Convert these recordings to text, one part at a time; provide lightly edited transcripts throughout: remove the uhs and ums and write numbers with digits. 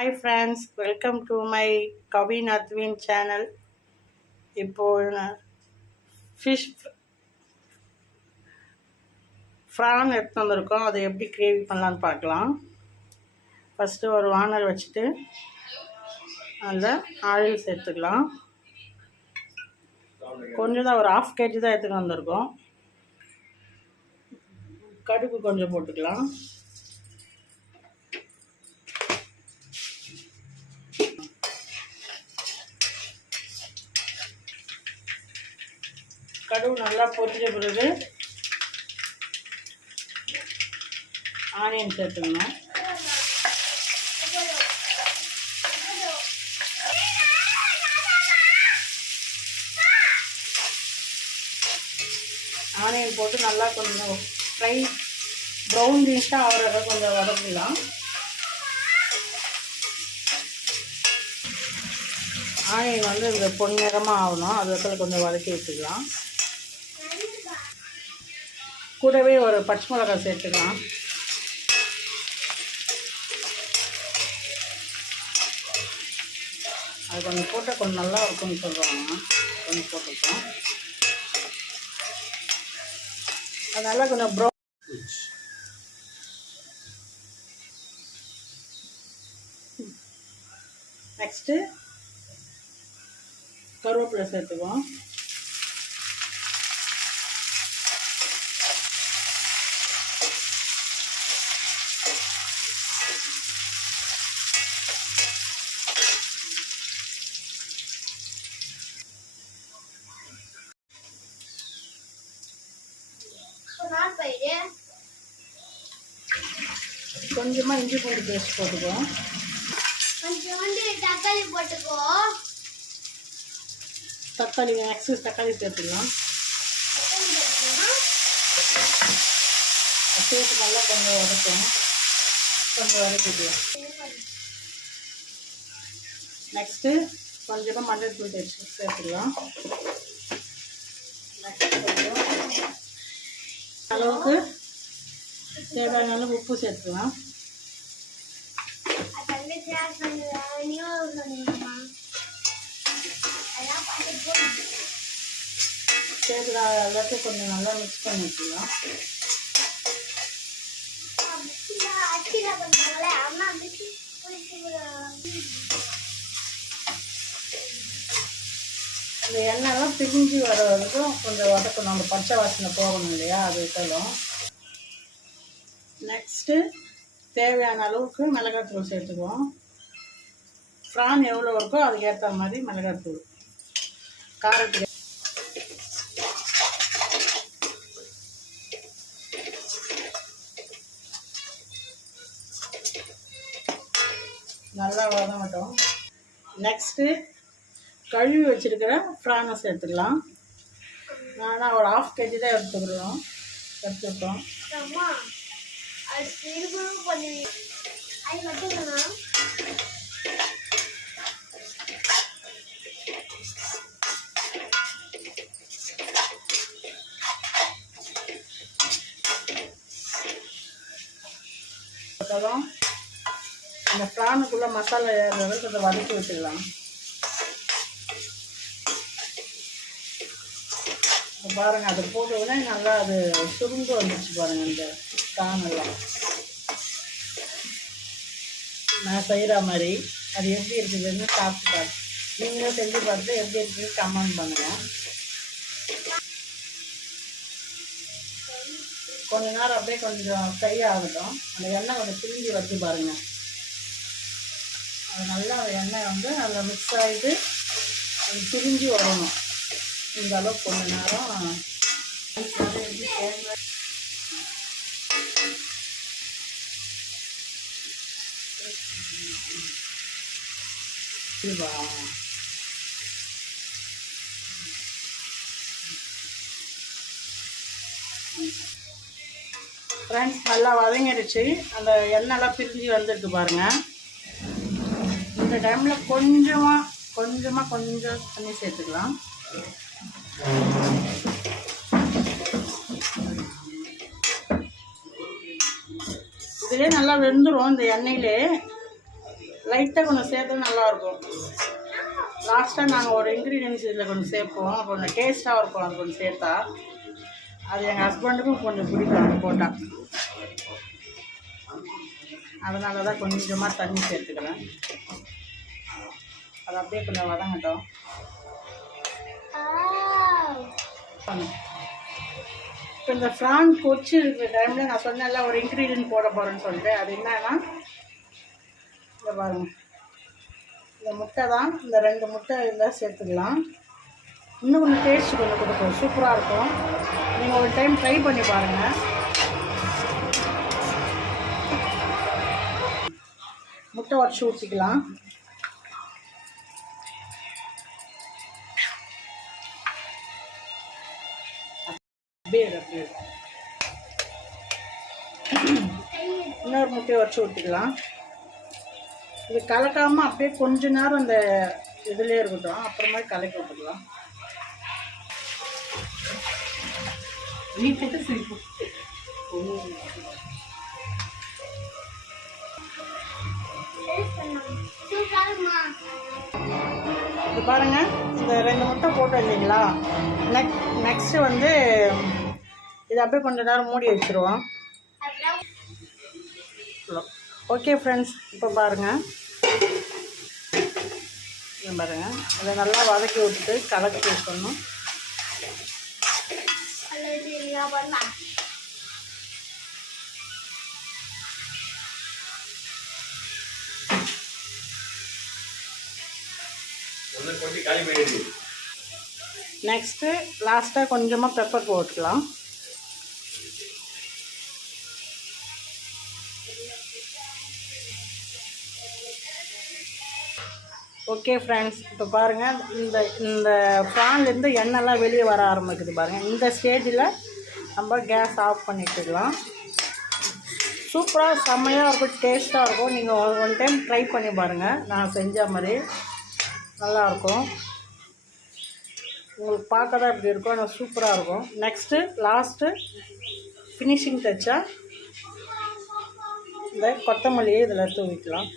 Hi friends, welcome to my Kavin Advin channel. இப்போ fish prawn எடுத்து வந்திருக்கோம். அதை எப்படி கிரேவி பண்ணலான்னு பார்க்கலாம். ஃபஸ்ட்டு ஒரு வானல் வச்சுட்டு அதில் ஆயில் சேர்த்துக்கலாம். கொஞ்சம் தான், ஒரு 1/2 kg தான் எடுத்துகிட்டு வந்திருக்கோம். கடுகு கொஞ்சம் போட்டுக்கலாம். கடுகு நல்லா பொரிஞ்ச பிறகு ஆனியன் சேர்த்துக்கணும். ஆனியன் போட்டு நல்லா கொஞ்சம் ஃப்ரை ப்ரௌன் டிஷ்ஷாக ஆகிறத கொஞ்சம் வதக்கலாம். ஆனியன் வந்து இந்த பொன்னிறமாக ஆகணும், அது வரைக்கும் கொஞ்சம் வதக்கி வச்சுக்கலாம். கூடவே ஒரு பச்சை மிளகாய் சேர்த்துக்கலாம். அது கொஞ்சம் போட்டால் கொஞ்சம் நல்லா இருக்கும்னு சொல்கிறாங்க, கொஞ்சம் போட்டுருக்கோம். அதனால் கொஞ்சம் ப்ரௌன். நெக்ஸ்ட்டு கருவேப்பிலை சேர்த்துக்குவோம். கொஞ்சமாக இஞ்சி பூண்டு பேஸ்ட் போட்டுக்குவோம். தக்காளி போட்டுக்கோ. தக்காளி மேக்ஸிமம் தக்காளி சேர்த்துக்கலாம். சேர்த்து நல்லா கொஞ்சம் வதக்கும், கொஞ்சம் வதக்கிக்கலாம். நெக்ஸ்ட்டு கொஞ்சமாக மஞ்சள் தூள் சேர்த்துக்கலாம். நெக்ஸ்ட் கொஞ்சம் அளவுக்கு தேவையான அளவு உப்பு சேர்த்துக்கலாம். சேர்த்து எல்லாத்தையும் கொஞ்சம் நல்லா மிக்ஸ் பண்ணி வச்சுக்கலாம். இந்த எண்ணெய்லாம் பிரிஞ்சு வர வரைக்கும் கொஞ்சம் வதக்கணும், அந்த பச்சை வாசனை போகணும் இல்லையா, அது விட்டலும். நெக்ஸ்ட்டு தேவையான அளவுக்கு மிளகாத்தூள் சேர்த்துக்குவோம். ஃப்ரான் எவ்வளோ இருக்கோ அதுக்கு ஏற்ற மாதிரி மிளகாத்தூள், காரத்துக்கு. நல்லா வதங்கட்டும். நெக்ஸ்ட்டு கழுவி வச்சுருக்கிற ஃப்ரானை சேர்த்துக்கலாம். ஆனால் ஒரு 1/2 kg தான் எடுத்துருக்கோம். அந்த ஃப்ரானுக்குள்ளே மசாலா ஏறுறது கொஞ்சம் வதக்கி வச்சுக்கலாம். பாருங்கள், அதை போட்டவுடனே நல்லா அது சுருண்டு வந்துடுச்சு பாருங்கள். இந்த ஃப்ரானெல்லாம் நான் செய்கிற மாதிரி அது எப்படி இருக்குதுன்னு சாப்பிட்டு பார்த்து நீங்களும் செஞ்சு பார்த்து எப்படி இருக்குதுன்னு கமெண்ட் பண்ணுங்கள். கொஞ்ச நேரம் அப்படியே கொஞ்சம் ஃப்ரை ஆகட்டும். அந்த எண்ணெய் கொஞ்சம் பிரிஞ்சு வருது பாருங்கள். அது நல்லா எண்ணெய் வந்து அதில் மிக்ஸ் ஆகிட்டு அது பிரிஞ்சு வரணும். இந்த அளவுக்கு கொஞ்ச நேரம் ஃப்ரெண்ட்ஸ், நல்லா வதங்கிடுச்சு. அந்த எண்ணெய்லாம் பிரிஞ்சு வந்துருக்கு பாருங்கள். இந்த டைமில் கொஞ்சமாக கொஞ்சம் தண்ணி சேர்த்துக்கலாம். இதுலேயே நல்லா வெந்துடும் இந்த எண்ணெயிலே. லைட்டாக கொஞ்சம் சேர்த்து நல்லாயிருக்கும். லாஸ்ட்டாக நாங்கள் ஒரு இன்க்ரீடியன்ஸ் இதில் கொஞ்சம் சேர்ப்போம், கொஞ்சம் டேஸ்ட்டாக இருக்கும். அது கொஞ்சம் சேர்த்தா அது எங்கள் ஹஸ்பண்டுக்கும் கொஞ்சம் பிடிக்கும் அது போட்டால். அதனால தான் கொஞ்சமாக தண்ணி சேர்த்துக்கிறேன். அது அப்படியே கொஞ்சம் வதங்கட்டும். இப்போ இந்த ப்ரான் கொச்சு இருக்கிற டைமில் நான் சொன்னேன்ல ஒரு இன்க்ரீடியன்ட் போட போகிறேன்னு சொல்லிட்டு, அது என்னன்னா இந்த பாருங்க, இந்த முட்டை தான். இந்த 2 முட்டை இதில் சேர்த்துக்கலாம். இன்னும் கொஞ்சம் டேஸ்ட் கொஞ்சம் கொடுக்கும், சூப்பராக இருக்கும். நீங்கள் ஒரு டைம் ட்ரை பண்ணி பாருங்கள். முட்டை உடச்சி ஊற்றிக்கலாம். இன்னொரு முட்டையை உடச்சி ஊற்றிக்கலாம். இது கலக்காமல் அப்படியே கொஞ்ச நேரம் அந்த இதுலேயே இருக்கட்டும், அப்புறமா கலக்கி விட்டுக்கலாம். இது பாருங்கள், இந்த 2 முட்டை போட்டோம் இல்லைங்களா. நெக்ஸ்ட்டு வந்து இதை அப்படியே கொஞ்சம் நேரம் மூடி வச்சுருவோம். ஓகே ஃப்ரெண்ட்ஸ், இப்போ பாருங்கள், அதை நல்லா வதக்கி விட்டுட்டு கலக்கி வச்சுக்கணும். நெக்ஸ்ட்டு லாஸ்ட்டாக கொஞ்சமாக பெப்பர் போட்டுக்கலாம். ஓகே ஃப்ரெண்ட்ஸ், இப்போ பாருங்கள், இந்த ப்ரான்லேருந்து எண்ணெய்லாம் வெளியே வர ஆரம்பிக்குது பாருங்கள். இந்த ஸ்டேஜில் நம்ம கேஸ் ஆஃப் பண்ணிட்டுக்கலாம். சூப்பராக செம்மையாக இருக்கும், டேஸ்ட்டாக இருக்கும். நீங்கள் ஒன் டைம் ட்ரை பண்ணி பாருங்கள், நான் செஞ்ச மாதிரி நல்லாயிருக்கும். உங்களுக்கு பார்க்க தான் இப்படி இருக்கும், ஆனால் சூப்பராக இருக்கும். நெக்ஸ்ட்டு லாஸ்ட்டு ஃபினிஷிங் டச்சா இந்த கொத்தமல்லியை இதில் தூவிக்கலாம்.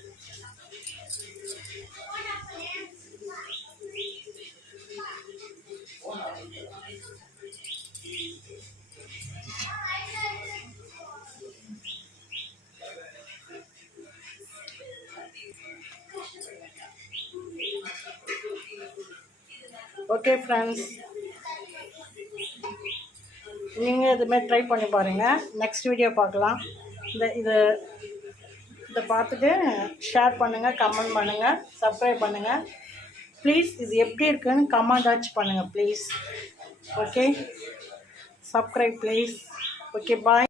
ஓகே ஃப்ரெண்ட்ஸ், நீங்கள் இதுமாதிரி ட்ரை பண்ணி பாருங்கள். நெக்ஸ்ட் வீடியோ பார்க்கலாம். இதை பார்த்துட்டு ஷேர் பண்ணுங்கள், கமெண்ட் பண்ணுங்கள், சப்ஸ்கிரைப் பண்ணுங்கள் ப்ளீஸ். இது எப்படி இருக்குன்னு கமெண்ட் ஆச்சு பண்ணுங்கள் please. Okay, subscribe please. Okay, bye.